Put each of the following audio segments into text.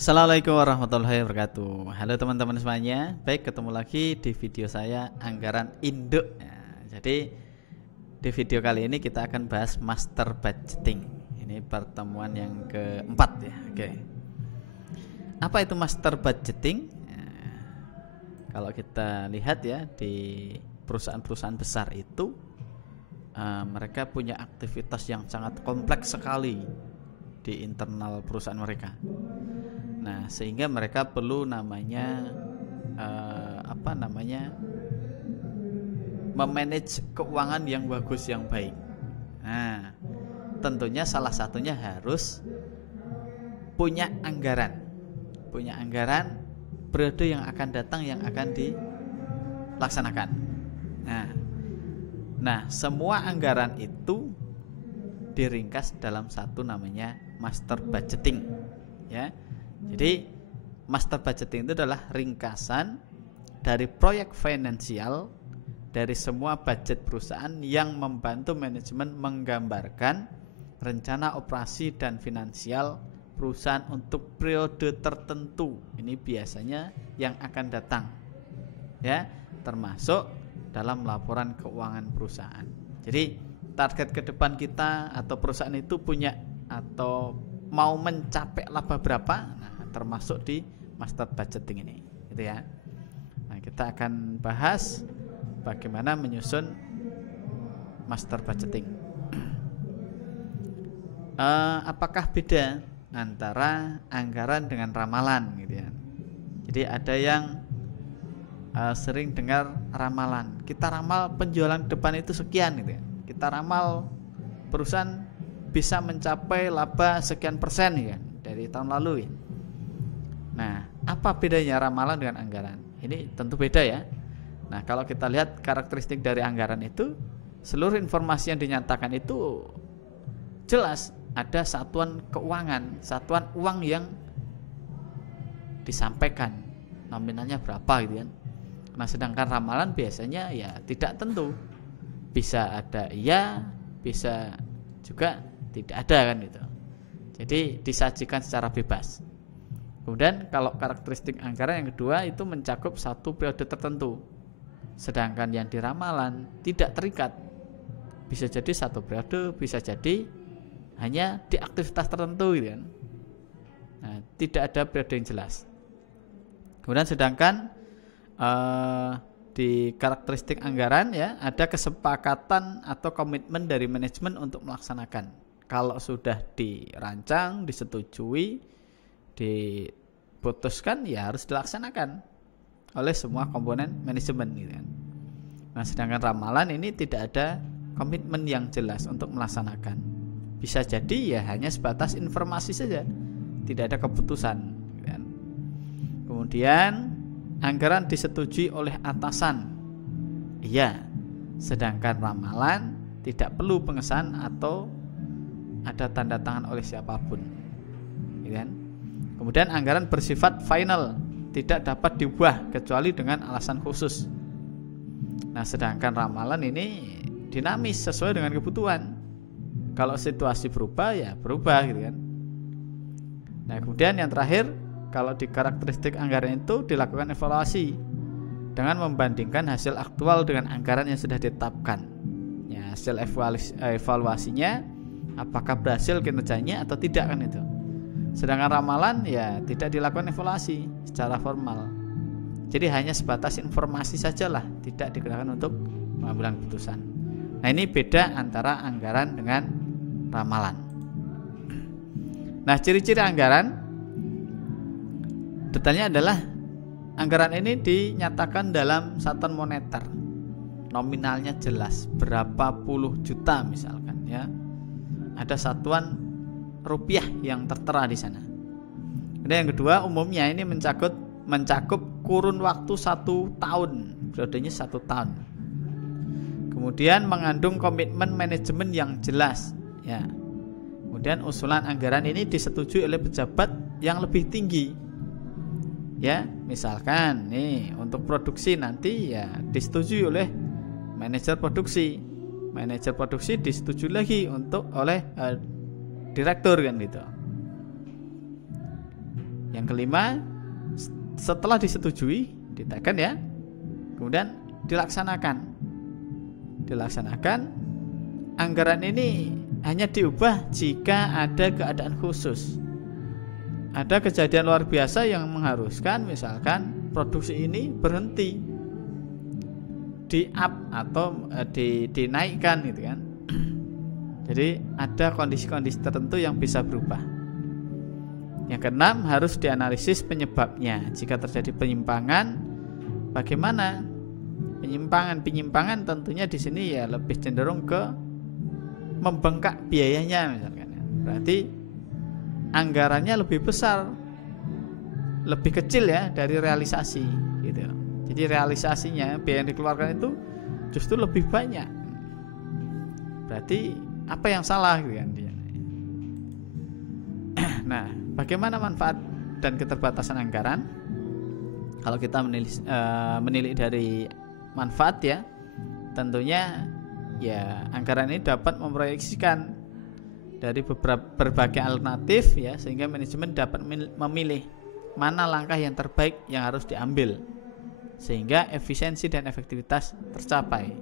Assalamualaikum warahmatullahi wabarakatuh. Halo teman-teman semuanya. Baik, ketemu lagi di video saya Anggaran Induk. Jadi di video kali ini kita akan bahas master budgeting. Ini pertemuan yang keempat ya. Oke. Apa itu master budgeting? Kalau kita lihat ya, di perusahaan-perusahaan besar itu mereka punya aktivitas yang sangat kompleks sekali di internal perusahaan mereka. Nah, sehingga mereka perlu memanage keuangan yang bagus, yang baik. Nah, tentunya salah satunya harus punya anggaran periode yang akan datang yang akan dilaksanakan. Nah, semua anggaran itu diringkas dalam satu namanya master budgeting, ya. Jadi master budgeting itu adalah ringkasan dari proyek finansial dari semua budget perusahaan yang membantu manajemen menggambarkan rencana operasi dan finansial perusahaan untuk periode tertentu. Ini biasanya yang akan datang, ya, termasuk dalam laporan keuangan perusahaan. Jadi target ke depan kita atau perusahaan itu punya atau mau mencapai laba berapa, nah termasuk di master budgeting ini, gitu ya. Nah, kita akan bahas bagaimana menyusun master budgeting. Apakah beda antara anggaran dengan ramalan, gitu ya. Jadi ada yang sering dengar ramalan. Kita ramal penjualan depan itu sekian, gitu ya. Kita ramal perusahaan bisa mencapai laba sekian persen, ya, dari tahun lalu, ya. Nah, apa bedanya ramalan dengan anggaran? Ini tentu beda, ya. Nah, kalau kita lihat karakteristik dari anggaran itu, seluruh informasi yang dinyatakan itu jelas ada satuan keuangan, satuan uang yang disampaikan, nominalnya berapa, gitu kan. Nah, sedangkan ramalan biasanya ya tidak tentu. Bisa ada iya, bisa juga tidak ada, kan, gitu. Jadi disajikan secara bebas. Kemudian kalau karakteristik anggaran yang kedua itu mencakup satu periode tertentu. Sedangkan yang di ramalan tidak terikat. Bisa jadi satu periode, bisa jadi hanya di aktivitas tertentu, gitu kan. Nah, tidak ada periode yang jelas. Kemudian sedangkan di karakteristik anggaran, ya, ada kesepakatan atau komitmen dari manajemen untuk melaksanakan. Kalau sudah dirancang, disetujui, diputuskan, ya harus dilaksanakan oleh semua komponen manajemen, gitu kan. Nah, sedangkan ramalan ini tidak ada komitmen yang jelas untuk melaksanakan. Bisa jadi ya hanya sebatas informasi saja, tidak ada keputusan, gitu kan. Kemudian anggaran disetujui oleh atasan, iya. Sedangkan ramalan tidak perlu pengesahan atau ada tanda tangan oleh siapapun, gitu kan. Kemudian anggaran bersifat final, tidak dapat diubah kecuali dengan alasan khusus. Nah, sedangkan ramalan ini dinamis sesuai dengan kebutuhan. Kalau situasi berubah, ya berubah, gitu kan. Nah, kemudian yang terakhir, kalau di karakteristik anggaran itu dilakukan evaluasi dengan membandingkan hasil aktual dengan anggaran yang sudah ditetapkan. Ya, hasil evaluasinya apakah berhasil kinerjanya atau tidak, kan itu. Sedangkan ramalan ya tidak dilakukan evaluasi secara formal. Jadi hanya sebatas informasi sajalah, tidak digunakan untuk pengambilan keputusan. Nah, ini beda antara anggaran dengan ramalan. Nah, ciri-ciri anggaran detailnya adalah anggaran ini dinyatakan dalam satuan moneter, nominalnya jelas berapa puluh juta misalkan, ya. Ada satuan rupiah yang tertera di sana. Dan yang kedua, umumnya ini mencakup kurun waktu 1 tahun, periodenya 1 tahun. Kemudian mengandung komitmen manajemen yang jelas, ya. Kemudian usulan anggaran ini disetujui oleh pejabat yang lebih tinggi, ya. Misalkan nih untuk produksi nanti ya disetujui oleh manajer produksi. Manajer produksi disetujui lagi oleh direktur, kan, gitu. Yang kelima, setelah disetujui, ditekan ya, kemudian dilaksanakan. Anggaran ini hanya diubah jika ada keadaan khusus. Ada kejadian luar biasa yang mengharuskan misalkan produksi ini berhenti, di-up atau dinaikkan gitu kan. Jadi ada kondisi-kondisi tertentu yang bisa berubah. Yang keenam, harus dianalisis penyebabnya. Jika terjadi penyimpangan, bagaimana? Penyimpangan tentunya di sini ya lebih cenderung ke membengkak biayanya misalkan. Berarti anggarannya lebih besar, lebih kecil ya dari realisasi gitu. Jadi realisasinya, biaya yang dikeluarkan itu justru lebih banyak. Berarti apa yang salah gitu kan dia. Nah, bagaimana manfaat dan keterbatasan anggaran? Kalau kita menilik dari manfaat ya, tentunya ya anggaran ini dapat memproyeksikan dari berbagai alternatif ya, sehingga manajemen dapat memilih mana langkah yang terbaik yang harus diambil sehingga efisiensi dan efektivitas tercapai.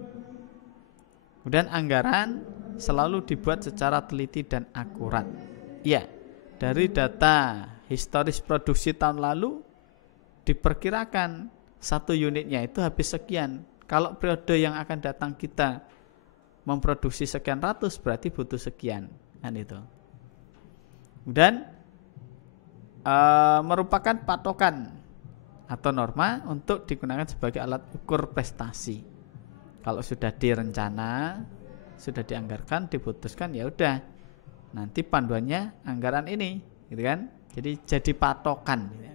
Kemudian anggaran selalu dibuat secara teliti dan akurat. Ya, dari data historis produksi tahun lalu diperkirakan satu unitnya itu habis sekian. Kalau periode yang akan datang kita memproduksi sekian ratus, berarti butuh sekian kan itu. Dan merupakan patokan atau norma untuk digunakan sebagai alat ukur prestasi. Kalau sudah direncana, sudah dianggarkan, diputuskan, ya udah nanti panduannya anggaran ini gitu kan. Jadi patokan gitu.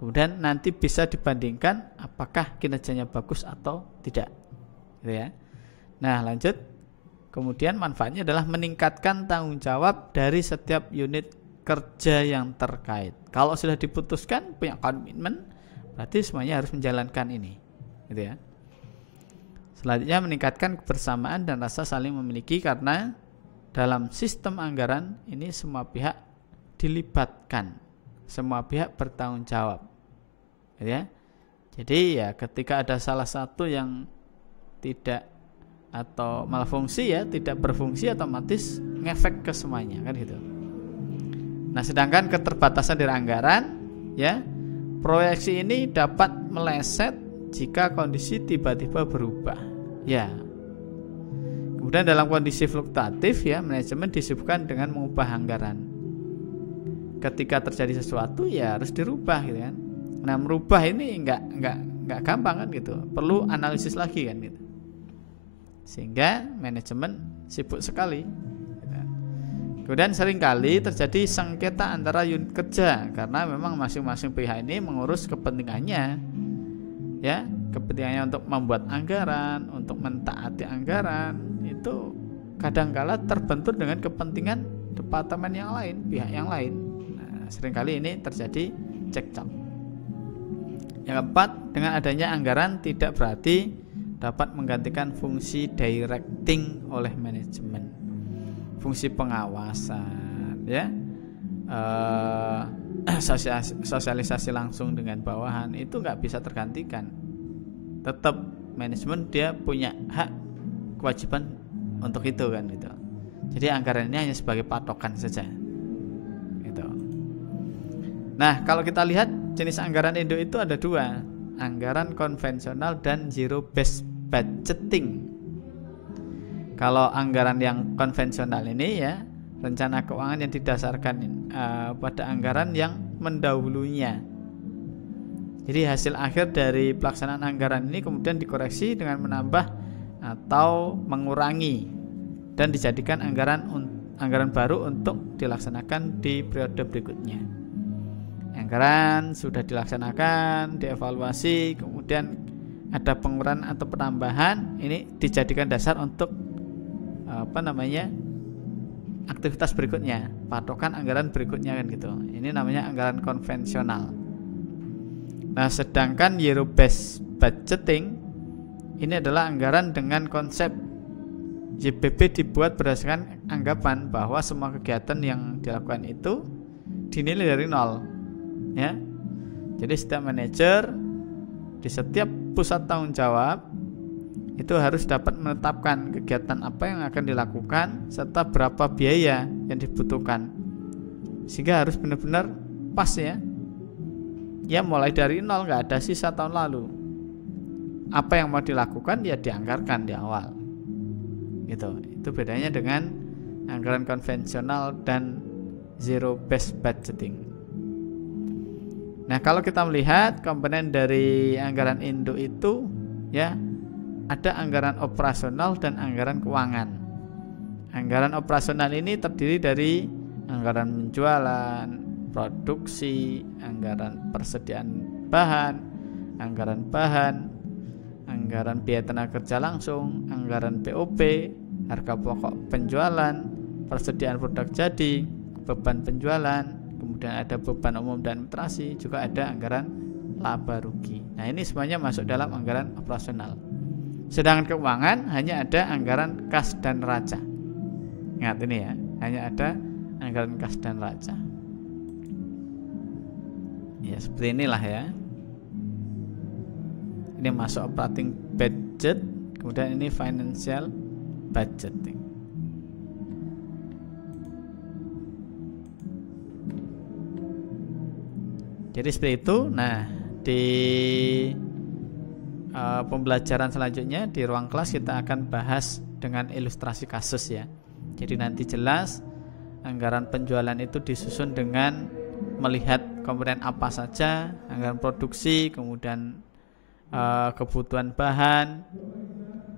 Kemudian nanti bisa dibandingkan apakah kinerjanya bagus atau tidak gitu ya. Nah lanjut, kemudian manfaatnya adalah meningkatkan tanggung jawab dari setiap unit kerja yang terkait. Kalau sudah diputuskan, punya komitmen, berarti semuanya harus menjalankan ini gitu ya. Selanjutnya, meningkatkan kebersamaan dan rasa saling memiliki, karena dalam sistem anggaran ini semua pihak dilibatkan, semua pihak bertanggung jawab ya. Jadi ya ketika ada salah satu yang tidak atau malfungsi ya, tidak berfungsi, otomatis ngefek ke semuanya kan gitu. Nah, sedangkan keterbatasan dari anggaran ya, proyeksi ini dapat meleset jika kondisi tiba-tiba berubah ya. Kemudian dalam kondisi fluktuatif ya, manajemen disibukkan dengan mengubah anggaran. Ketika terjadi sesuatu ya harus dirubah gitu kan. Nah, merubah ini enggak gampang kan gitu. Perlu analisis lagi kan gitu. Sehingga manajemen sibuk sekali. Kemudian seringkali terjadi sengketa antara unit kerja karena memang masing-masing pihak ini mengurus kepentingannya. Ya, kepentingannya untuk membuat anggaran, untuk mentaati anggaran, itu kadangkala terbentur dengan kepentingan departemen yang lain, pihak yang lain. Nah, seringkali ini terjadi cekcok. Yang keempat, dengan adanya anggaran tidak berarti dapat menggantikan fungsi directing oleh manajemen, fungsi pengawasan, ya, sosialisasi langsung dengan bawahan itu nggak bisa tergantikan. Tetap manajemen dia punya hak, kewajiban untuk itu kan gitu. Jadi anggaran ini hanya sebagai patokan saja. Gitu. Nah, kalau kita lihat jenis anggaran Indo itu ada dua, anggaran konvensional dan zero based budgeting. Kalau anggaran yang konvensional ini ya, rencana keuangan yang didasarkan pada anggaran yang mendahulunya. Jadi hasil akhir dari pelaksanaan anggaran ini kemudian dikoreksi dengan menambah atau mengurangi dan dijadikan anggaran baru untuk dilaksanakan di periode berikutnya. Anggaran sudah dilaksanakan, dievaluasi, kemudian ada pengurangan atau penambahan, ini dijadikan dasar untuk aktivitas berikutnya, patokan anggaran berikutnya kan gitu. Ini namanya anggaran konvensional. Nah, sedangkan zero based budgeting ini adalah anggaran dengan konsep ZBB dibuat berdasarkan anggapan bahwa semua kegiatan yang dilakukan itu dinilai dari nol. ya. Jadi setiap manajer di setiap pusat tanggung jawab itu harus dapat menetapkan kegiatan apa yang akan dilakukan serta berapa biaya yang dibutuhkan, sehingga harus benar-benar pas ya. Ya mulai dari nol, nggak ada sisa tahun lalu. Apa yang mau dilakukan ya dianggarkan di awal. Gitu. Itu bedanya dengan anggaran konvensional dan zero based budgeting. Nah, kalau kita melihat komponen dari anggaran induk itu ya ada anggaran operasional dan anggaran keuangan. Anggaran operasional ini terdiri dari anggaran penjualan, produksi, anggaran persediaan bahan, anggaran biaya tenaga kerja langsung, anggaran BOP, harga pokok penjualan, persediaan produk jadi, beban penjualan, kemudian ada beban umum dan administrasi, juga ada anggaran laba rugi. Nah, ini semuanya masuk dalam anggaran operasional. Sedangkan keuangan hanya ada anggaran kas dan neraca. Ingat ini ya, hanya ada anggaran kas dan neraca. Ya seperti inilah ya. Ini masuk operating budget, kemudian ini financial budgeting. Jadi seperti itu. Nah, di pembelajaran selanjutnya di ruang kelas kita akan bahas dengan ilustrasi kasus ya. Jadi nanti jelas anggaran penjualan itu disusun dengan melihat komponen apa saja, anggaran produksi, kemudian kebutuhan bahan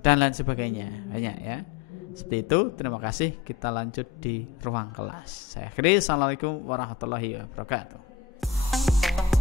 dan lain sebagainya. Banyak ya. Seperti itu. Terima kasih. Kita lanjut di ruang kelas. Saya akhiri. Assalamualaikum warahmatullahi wabarakatuh.